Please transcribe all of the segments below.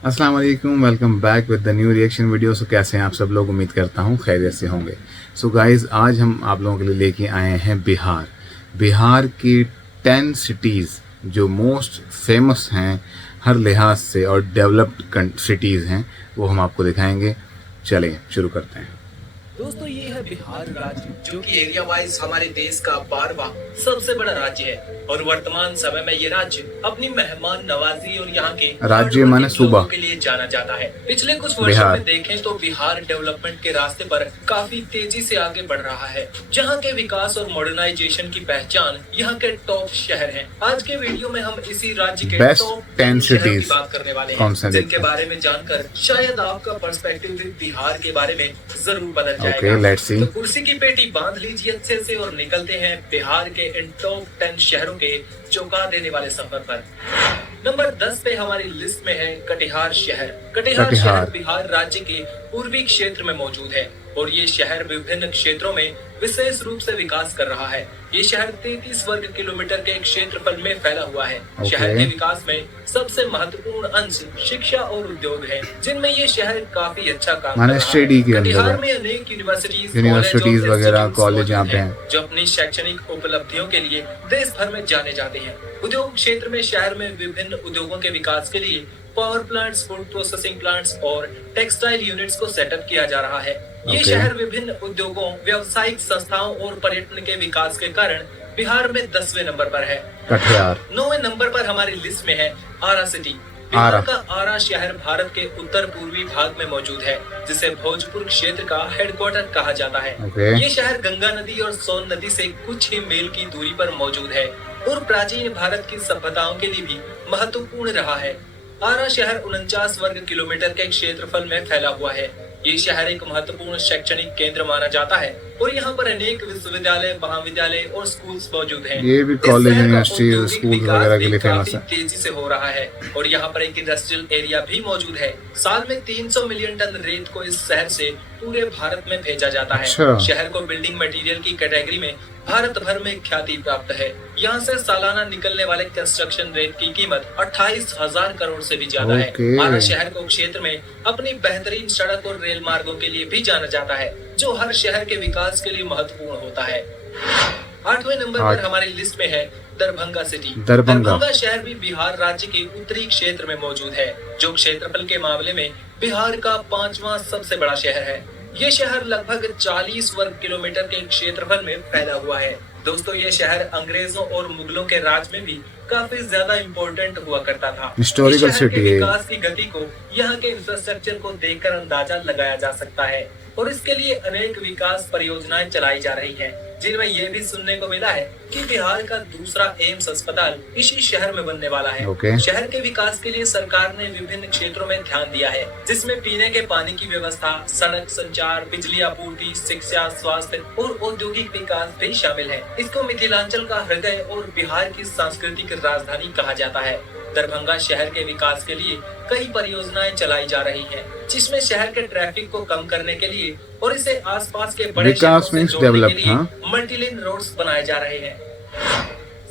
अस्सलाम वालेकुम, welcome back with the new reaction video. So कैसे हैं आप सब लोग? उम्मीद करता हूँ खैरियत से होंगे। सो गाइज़, आज हम आप लोगों के लिए लेके आए हैं बिहार। बिहार की 10 सिटीज़ जो मोस्ट फेमस हैं हर लिहाज से और डेवलप्ड सिटीज़ हैं, वो हम आपको दिखाएंगे। चलिए शुरू करते हैं। दोस्तों, ये है बिहार राज्य, जो कि एरिया वाइज हमारे देश का 12वां सबसे बड़ा राज्य है और वर्तमान समय में ये राज्य अपनी मेहमान नवाजी और यहाँ के राज्य माने सूबा के लिए जाना जाता है। पिछले कुछ वर्षों बिहार में देखें तो बिहार डेवलपमेंट के रास्ते पर काफी तेजी से आगे बढ़ रहा है। जहाँ के विकास और मॉडर्नाइजेशन की पहचान यहाँ के टॉप शहर हैं। आज के वीडियो में हम इसी राज्य के बेस्ट 10 सिटीज की बात करने वाले कौन हैं, जिनके बारे में जानकर शायद आपका पर्सपेक्टिव भी बिहार के बारे में जरूर बदल जाएगा। Let's see. तो कुर्सी की पेटी बांध लीजिए अच्छे से और निकलते हैं बिहार के इन टॉप 10 शहरों के चौंका देने वाले सफर पर। नंबर 10 पे हमारी लिस्ट में है कटिहार शहर। कटिहार शहर बिहार राज्य के पूर्वी क्षेत्र में मौजूद है और ये शहर विभिन्न क्षेत्रों में विशेष रूप से विकास कर रहा है। ये शहर 33 वर्ग किलोमीटर के क्षेत्रफल में फैला हुआ है। शहर के विकास में सबसे महत्वपूर्ण अंश शिक्षा और उद्योग है, जिनमें ये शहर काफी अच्छा काम कर रहा है। कटिहार में अनेक यूनिवर्सिटीज वगैरह कॉलेज यहाँ पे हैं, जो अपनी शैक्षणिक उपलब्धियों के लिए देश भर में जाने जाते हैं। उद्योग क्षेत्र में शहर में विभिन्न उद्योगों के विकास के लिए power plants, food processing plants और टेक्सटाइल यूनिट्स को सेटअप किया जा रहा है। ये शहर विभिन्न उद्योगों, व्यावसायिक संस्थाओं और पर्यटन के विकास के कारण बिहार में 10वें नंबर पर है। कटिहार 9वें नंबर पर हमारी लिस्ट में है आरा सिटी। बिहार का आरा शहर भारत के उत्तर पूर्वी भाग में मौजूद है, जिसे भोजपुर क्षेत्र का हेडक्वार्टर कहा जाता है। ये शहर गंगा नदी और सोन नदी से कुछ ही मील की दूरी पर मौजूद है और प्राचीन भारत की सभ्यताओं के लिए भी महत्वपूर्ण रहा है। आरा शहर 49 वर्ग किलोमीटर के क्षेत्रफल में फैला हुआ है। ये शहर एक महत्वपूर्ण शैक्षणिक केंद्र माना जाता है और यहाँ पर अनेक विश्वविद्यालय, महाविद्यालय और स्कूल्स मौजूद हैं। ये भी कॉलेज, यूनिवर्सिटी, स्कूल वगैरह के लिए फेमस है। तेजी से हो रहा है और यहाँ पर एक इंडस्ट्रियल एरिया भी मौजूद है। साल में 300 मिलियन टन रेत को इस शहर से पूरे भारत में भेजा जाता है। शहर को बिल्डिंग मटेरियल की कैटेगरी में भारत भर में ख्याति प्राप्त है। यहाँ से सालाना निकलने वाले कंस्ट्रक्शन रेट की कीमत 28,000 करोड़ से भी ज्यादा है। आरा शहर को क्षेत्र में अपनी बेहतरीन सड़क और रेल मार्गों के लिए भी जाना जाता है, जो हर शहर के विकास के लिए महत्वपूर्ण होता है। 8वें नंबर पर हमारी लिस्ट में है दरभंगा सिटी। दरभंगा शहर भी बिहार राज्य के उत्तरी क्षेत्र में मौजूद है, जो क्षेत्रफल के मामले में बिहार का 5वां सबसे बड़ा शहर है। ये शहर लगभग 40 वर्ग किलोमीटर के क्षेत्रफल में फैला हुआ है। दोस्तों, ये शहर अंग्रेजों और मुगलों के राज में भी काफी ज्यादा इम्पोर्टेंट हुआ करता था। हिस्टोरिकल सिटी है। विकास की गति को यहाँ के इंफ्रास्ट्रक्चर को देखकर अंदाजा लगाया जा सकता है और इसके लिए अनेक विकास परियोजनाएं चलाई जा रही हैं, जिनमें यह भी सुनने को मिला है कि बिहार का दूसरा एम्स अस्पताल इसी शहर में बनने वाला है। शहर के विकास के लिए सरकार ने विभिन्न क्षेत्रों में ध्यान दिया है, जिसमें पीने के पानी की व्यवस्था, सड़क संचार, बिजली आपूर्ति, शिक्षा, स्वास्थ्य और औद्योगिक विकास भी शामिल है। इसको मिथिलांचल का हृदय और बिहार की सांस्कृतिक राजधानी कहा जाता है। दरभंगा शहर के विकास के लिए कई परियोजनाएं चलाई जा रही हैं, जिसमें शहर के ट्रैफिक को कम करने के लिए और इसे आसपास के बड़े शहरों से जोड़ने के लिए मल्टीलेन रोड्स बनाए जा रहे हैं।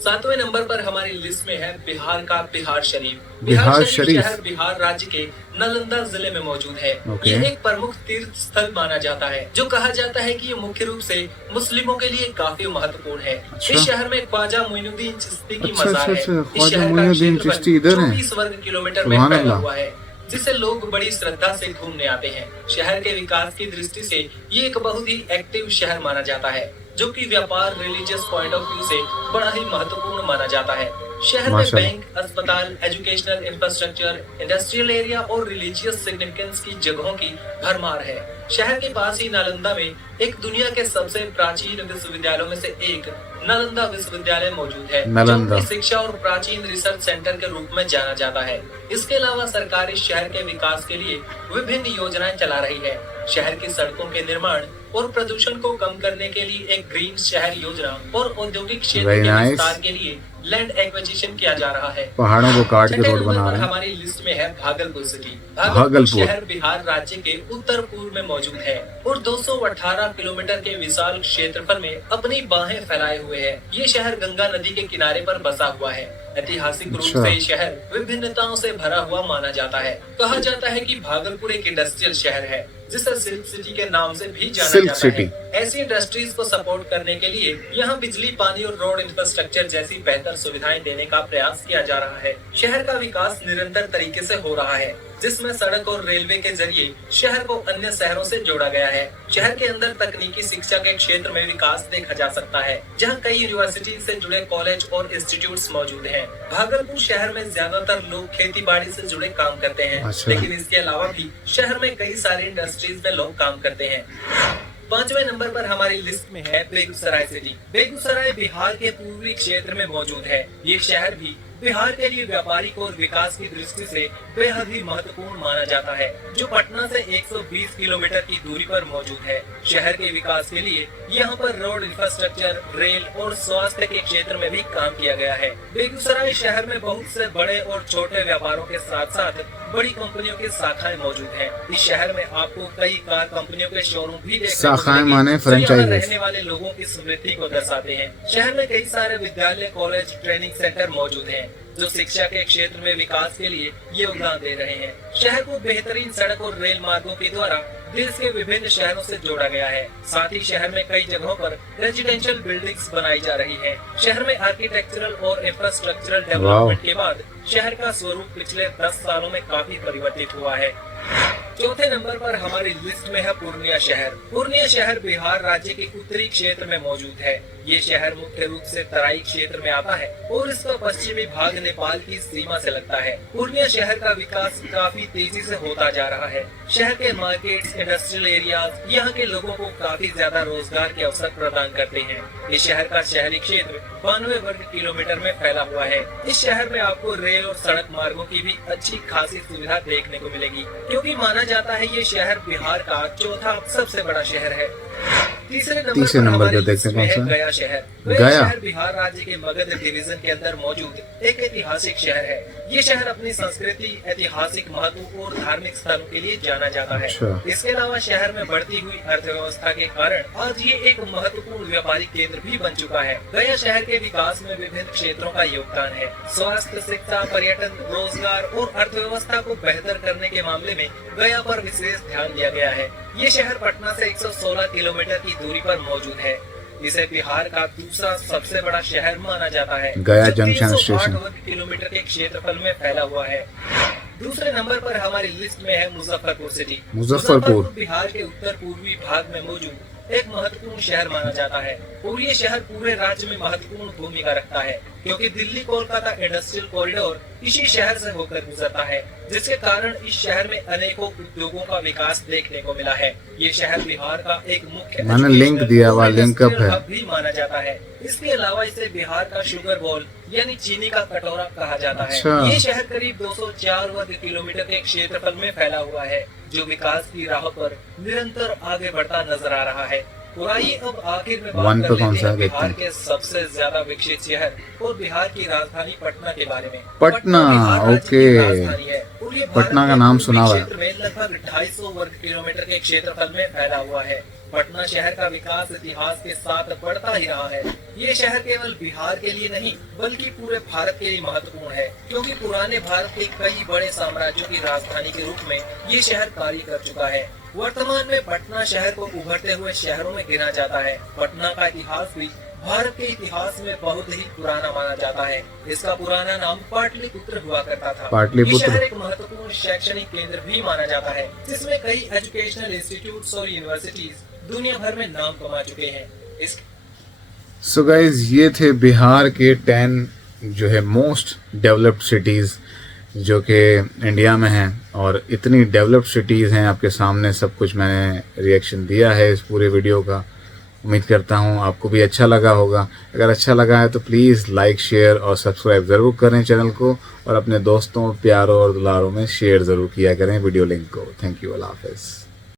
7वें नंबर पर हमारी लिस्ट में है बिहार का बिहार शरीफ। बिहार शरीफ शहर बिहार राज्य के नालंदा जिले में मौजूद है। ये एक प्रमुख तीर्थ स्थल माना जाता है, जो कहा जाता है कि ये मुख्य रूप से मुस्लिमों के लिए काफी महत्वपूर्ण है। इस शहर में ख्वाजा मोइनुद्दीन चिश्ती की मज़ार है। इस शहर का क्षेत्रफल 24 वर्ग किलोमीटर में फैला हुआ है, जिसे लोग बड़ी श्रद्धा से घूमने आते हैं। शहर के विकास की दृष्टि से ये एक बहुत ही एक्टिव शहर माना जाता है, जो कि व्यापार, रिलीजियस पॉइंट ऑफ व्यू से बड़ा ही महत्वपूर्ण माना जाता है। शहर में बैंक, अस्पताल, एजुकेशनल इंफ्रास्ट्रक्चर, इंडस्ट्रियल एरिया और रिलीजियस सिग्निफिकेंस की जगहों की भरमार है। शहर के पास ही नालंदा में एक दुनिया के सबसे प्राचीन विश्वविद्यालयों में से एक नालंदा विश्वविद्यालय मौजूद है, जो शिक्षा और प्राचीन रिसर्च सेंटर के रूप में जाना जाता है। इसके अलावा सरकार इस शहर के विकास के लिए विभिन्न योजनाएं चला रही है। शहर की सड़कों के निर्माण और प्रदूषण को कम करने के लिए एक ग्रीन शहर योजना और औद्योगिक क्षेत्र के विस्तार के लिए लैंड एक्विजिशन किया जा रहा है। पहाड़ों को काट के रोड बना रहे हैं। हमारी लिस्ट में है भागलपुर सिटी। भागलपुर शहर बिहार राज्य के उत्तर पूर्व में मौजूद है और 218 किलोमीटर के विशाल क्षेत्रफल में अपनी बाहें फैलाए हुए है। ये शहर गंगा नदी के किनारे पर बसा हुआ है। ऐतिहासिक रूप अच्छा। से ये शहर विभिन्नताओं से भरा हुआ माना जाता है। कहा जाता है कि भागलपुर एक इंडस्ट्रियल शहर है जिसे सिल्क सिटी के नाम से भी जाना सिल्क जाता सिटी। है। ऐसी इंडस्ट्रीज को सपोर्ट करने के लिए यहाँ बिजली, पानी और रोड इंफ्रास्ट्रक्चर जैसी बेहतर सुविधाएं देने का प्रयास किया जा रहा है। शहर का विकास निरंतर तरीके से हो रहा है, जिसमें सड़क और रेलवे के जरिए शहर को अन्य शहरों से जोड़ा गया है। शहर के अंदर तकनीकी शिक्षा के क्षेत्र में विकास देखा जा सकता है, जहाँ कई यूनिवर्सिटी से जुड़े कॉलेज और इंस्टीट्यूट्स मौजूद हैं। भागलपुर शहर में ज्यादातर लोग खेती बाड़ी से जुड़े काम करते हैं, अच्छा। लेकिन इसके अलावा भी शहर में कई सारी इंडस्ट्रीज में लोग काम करते हैं। 5वें नंबर पर हमारी लिस्ट में है बेगूसराय सिटी। बेगूसराय बिहार के पूर्वी क्षेत्र में मौजूद है। ये शहर भी बिहार के लिए व्यापारिक और विकास की दृष्टि से बेहद ही महत्वपूर्ण माना जाता है, जो पटना से 120 किलोमीटर की दूरी पर मौजूद है। शहर के विकास के लिए यहाँ पर रोड इंफ्रास्ट्रक्चर, रेल और स्वास्थ्य के क्षेत्र में भी काम किया गया है। बेगूसराय शहर में बहुत से बड़े और छोटे व्यापारों के साथ साथ बड़ी कंपनियों की शाखाएं मौजूद हैं। इस शहर में आपको कई कार कंपनियों के शोरूम भी देखने को शाखाएं मिलेंगी, माने जो यहाँ फ्रेंचाइजीज। रहने वाले लोगों की समृद्धि को दर्शाते हैं। शहर में कई सारे विद्यालय, कॉलेज, ट्रेनिंग सेंटर मौजूद हैं, जो शिक्षा के क्षेत्र में विकास के लिए योगदान दे रहे हैं। शहर को बेहतरीन सड़क और रेल मार्गों के द्वारा देश के विभिन्न शहरों से जोड़ा गया है। साथ ही शहर में कई जगहों पर रेजिडेंशियल बिल्डिंग्स बनाई जा रही हैं। शहर में आर्किटेक्चरल और इंफ्रास्ट्रक्चरल डेवलपमेंट के बाद शहर का स्वरूप पिछले 10 सालों में काफी परिवर्तित हुआ है। चौथे नंबर पर हमारी लिस्ट में है पूर्णिया शहर। पूर्णिया शहर बिहार राज्य के उत्तरी क्षेत्र में मौजूद है। ये शहर मुख्य रूप से तराई क्षेत्र में आता है और इसका पश्चिमी भाग नेपाल की सीमा से लगता है। पूर्णिया शहर का विकास काफी तेजी से होता जा रहा है। शहर के मार्केट्स, इंडस्ट्रियल एरियाज यहाँ के लोगों को काफी ज्यादा रोजगार के अवसर प्रदान करते हैं। इस शहर का शहरी क्षेत्र 92 वर्ग किलोमीटर में फैला हुआ है। इस शहर में आपको रेल और सड़क मार्गों की भी अच्छी खासी सुविधा देखने को मिलेगी, क्योंकि माना जाता है ये शहर बिहार का चौथा सबसे बड़ा शहर है। तीसरे नंबर पर देखते हैं कौन सा गया शहर। गया शहर बिहार राज्य के मगध डिवीजन के अंदर मौजूद एक ऐतिहासिक शहर है। ये शहर अपनी संस्कृति, ऐतिहासिक महत्व और धार्मिक स्थलों के लिए जाना जाता है। इसके अलावा शहर में बढ़ती हुई अर्थव्यवस्था के कारण आज ये एक महत्वपूर्ण व्यापारिक केंद्र भी बन चुका है। गया शहर के विकास में विभिन्न क्षेत्रों का योगदान है। स्वास्थ्य, शिक्षा, पर्यटन, रोजगार और अर्थव्यवस्था को बेहतर करने के मामले में गया पर विशेष ध्यान दिया गया है। ये शहर पटना से 116 किलोमीटर की दूरी पर मौजूद है। इसे बिहार का दूसरा सबसे बड़ा शहर माना जाता है। गया जंक्शन स्टेशन किलोमीटर के क्षेत्रफल में फैला हुआ है। दूसरे नंबर पर हमारी लिस्ट में है मुजफ्फरपुर सिटी। मुजफ्फरपुर बिहार के उत्तर पूर्वी भाग में मौजूद एक महत्वपूर्ण शहर माना जाता है और ये शहर पूरे राज्य में महत्वपूर्ण भूमिका रखता है, क्योंकि दिल्ली कोलकाता इंडस्ट्रियल कॉरिडोर इसी शहर से होकर गुजरता है, जिसके कारण इस शहर में अनेकों उद्योगों का विकास देखने को मिला है। ये शहर बिहार का एक मुख्य मैंने लिंक दिया हुआ लिंक अप है भी माना जाता है। इसके अलावा इसे बिहार का शुगर बॉल यानी चीनी का कटोरा कहा जाता है। अच्छा। ये शहर करीब 204 वर्ग किलोमीटर के क्षेत्रफल में फैला हुआ है, जो विकास की राह पर निरंतर आगे बढ़ता नजर आ रहा है। और आइए अब आखिर में बात कर लेते हैं बिहार के सबसे ज्यादा विकसित शहर और बिहार की राजधानी पटना के बारे में। पटना, ओके। पटना का नाम सुना हुआ है। क्षेत्र में लगभग 250 वर्ग किलोमीटर के क्षेत्रफल में फैला हुआ है। पटना शहर का विकास इतिहास के साथ बढ़ता ही रहा है। ये शहर केवल बिहार के लिए नहीं बल्कि पूरे भारत के लिए महत्वपूर्ण है, क्योंकि पुराने भारत के कई बड़े साम्राज्यों की राजधानी के रूप में ये शहर कार्य कर चुका है। वर्तमान में पटना शहर को उभरते हुए शहरों में गिना जाता है। पटना का इतिहास भी भारत के इतिहास में बहुत ही पुराना माना जाता है। इसका पुराना नाम पाटलिपुत्र हुआ करता था। पाटलिपुत्र। ये शहर एक महत्वपूर्ण शैक्षणिक केंद्र भी माना जाता है, जिसमें कई एजुकेशनल इंस्टीट्यूट्स और यूनिवर्सिटीज दुनिया भर में नाम कमा चुके हैं। सो गाइज, ये थे बिहार के 10 जो है मोस्ट डेवलप्ड सिटीज़ जो कि इंडिया में हैं। और इतनी डेवलप्ड सिटीज़ हैं आपके सामने, सब कुछ मैंने रिएक्शन दिया है इस पूरे वीडियो का। उम्मीद करता हूँ आपको भी अच्छा लगा होगा। अगर अच्छा लगा है तो प्लीज़ लाइक, शेयर और सब्सक्राइब ज़रूर करें चैनल को, और अपने दोस्तों, प्यारों और दुलारों में शेयर ज़रूर किया करें वीडियो लिंक को। थैंक यू, अल्लाह हाफ़िज़।